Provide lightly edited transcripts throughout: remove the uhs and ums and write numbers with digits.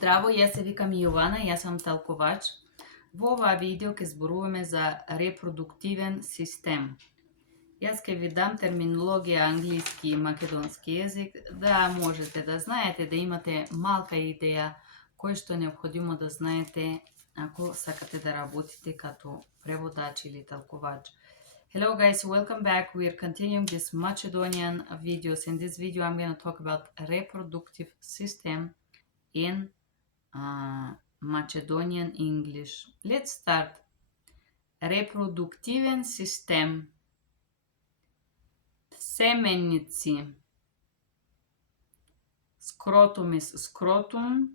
Здраво, јас се викам Јована, јас сум талкувач. Во оваа видео ќе зборуваме за репродуктивен систем. Јас ќе ви дам терминологија англиски и македонски јазик, да можете да знаете, да имате малка идеја кој што е неопходимо да знаете ако сакате да работите като преводач или талкувач. Hello guys, welcome back. We are continuing this Macedonian videos. In this video I'm going to talk about reproductive system in Macedonian English. Let's start. Репродуктивен систем. Семеници. Scrotum is scrotum.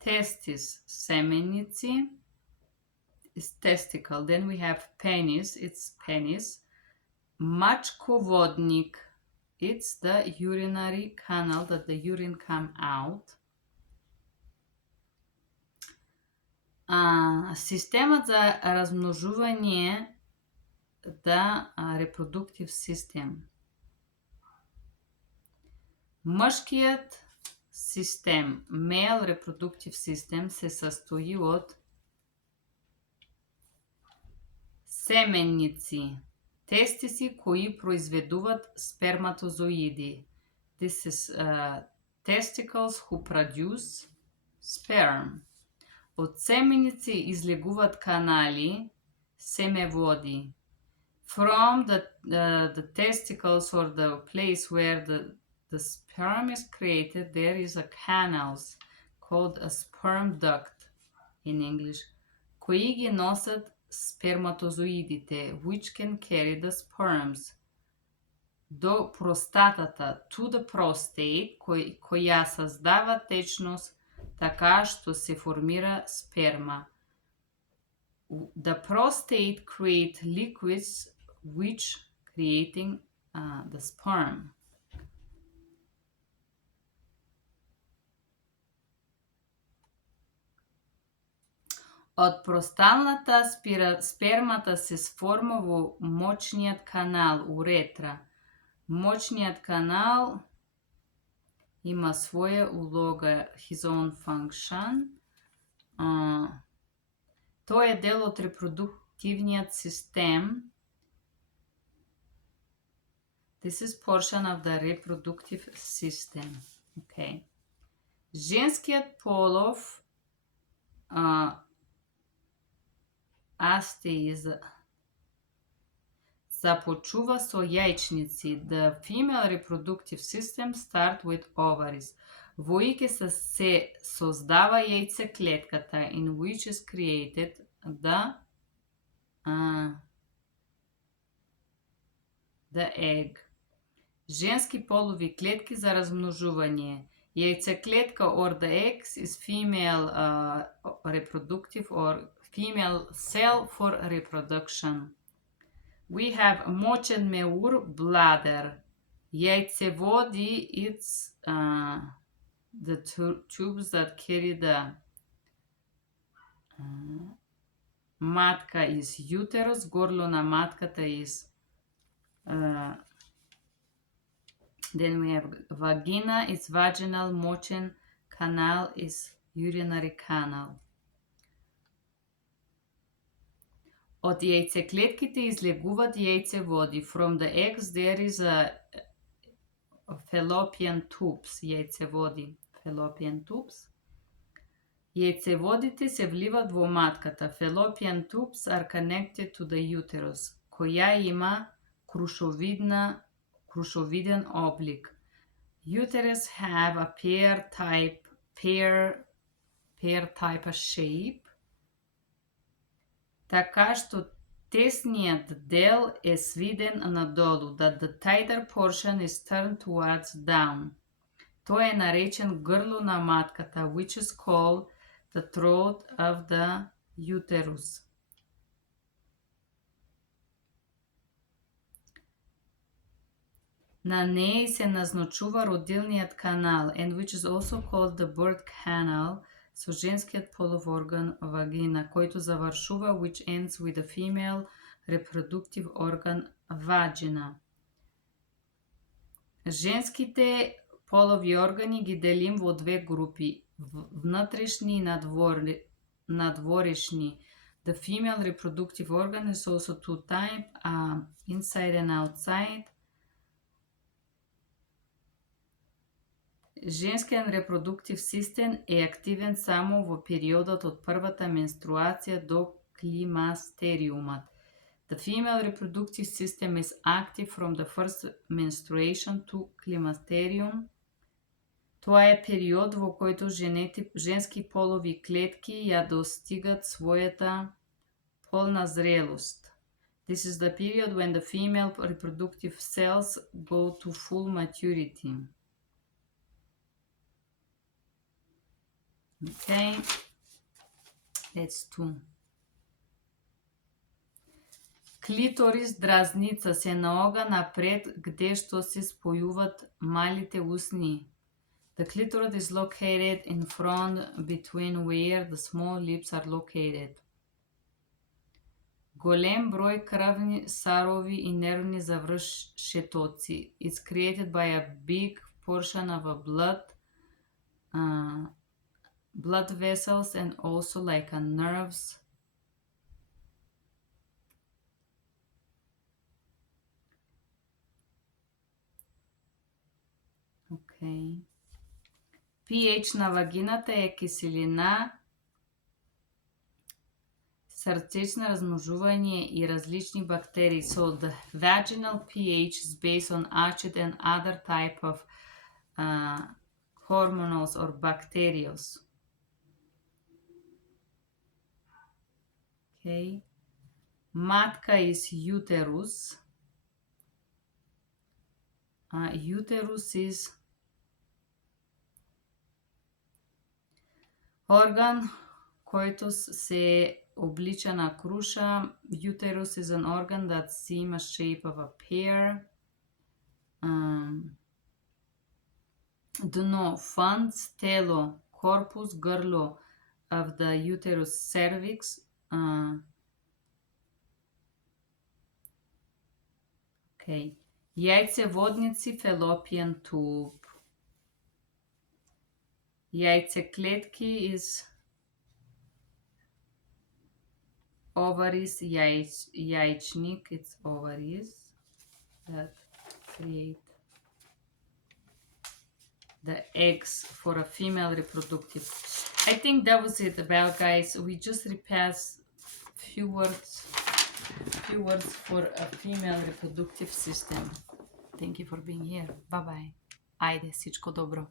Testis, семеници. Is testicle. Then we have penis, it's penis. Мачководник, it's the urinary canal that the urine come out. Системот за размножување, да, репродуктив систем. Мшкиот систем, male reproductive system, се состои од семеници, тестиси кои произведуваат сперматозоиди. This is testicles who produce sperm. Од семеници излегуваат канали, семеводи. From the testicles or the place where the sperm is created, there is a canals called a sperm duct in English, кои ги носат сперматозоидите, which can carry the sperms до простатата, to the prostate, која создава течност така што се формира сперма. The prostate create liquids which creating the sperm. Од простатната спермата се сформа во мочниот канал, уретра. Мочниот канал има своја улога, his own function. Тој е дел од репродуктивниот систем. This is portion of the reproductive system. Okay. Женскиот полов започува со јајчници. The female reproductive system start with ovaries. Во ике се создава јајцеклетката, in which is created the egg. Женски полови клетки за размножување. Јајцеклетка or the eggs is female reproductive or female cell for reproduction. We have močen meur, bladder. Јајцеводи, it's the tubes that carry the матка is uterus, горло на матката is then we have vagina, it's vaginal, močen canal is urinary canal. Од јајцеклетките излегуваат јајцеводи. From the eggs there is a fallopian tubes, јајцеводи, fallopian tubes. Јајцеводите се вливаат во матката. Fallopian tubes are connected to the uterus, која има крушовиден облик. Uterus have a pear type shape, така што тесниот дел е свиден надолу, that the tighter portion is turned towards down. Тој е наречен грло на матката, which is called the throat of the uterus. На неј се назначува родилниот канал, and which is also called the birth canal, со женскиот полов орган вагина, којто завршува, which ends with the female reproductive organ vagina. Женските полови органи ги делим во две групи. внатрешни и надворешни. The female reproductive organ is also two types, inside and outside. Женскиот репродуктив систем е активен само во периодот од првата менструација до климастериумот. The female reproductive system is active from the first menstruation to climacterium. Тоа е период во којто женски полови клетки ја достигат својата полна зрелост. This is the period when the female reproductive cells go to full maturity. Okay, let's do. Клиторис дразница се наога напред где што се спојуват малите усни. The clitoris is located in front between where the small lips are located. Голем број крвни сарови и нервни завршетоци. It's created by a big portion of a blood vessels and also like a nerves. Okay. pH на вагината е киселина, срцечно размножување и различни бактерии. So the vaginal pH is based on acid and other type of hormones or bacteria. Okay. Матка is uterus. Uterus is organ којто се облича на круша. Uterus is an organ that seems a shape of a pear. Dno, fans, telo, corpus, grlo of the uterus, cervix. Okay. Јајцеводници, fallopian tube. Јајцеклетки is ovaries, јајчник, it's ovaries that create the eggs for a female reproductive. I think that was it about, guys. We just repassed few words for a female reproductive system. Thank you for being here. Bye bye. Ajde, всичко добро.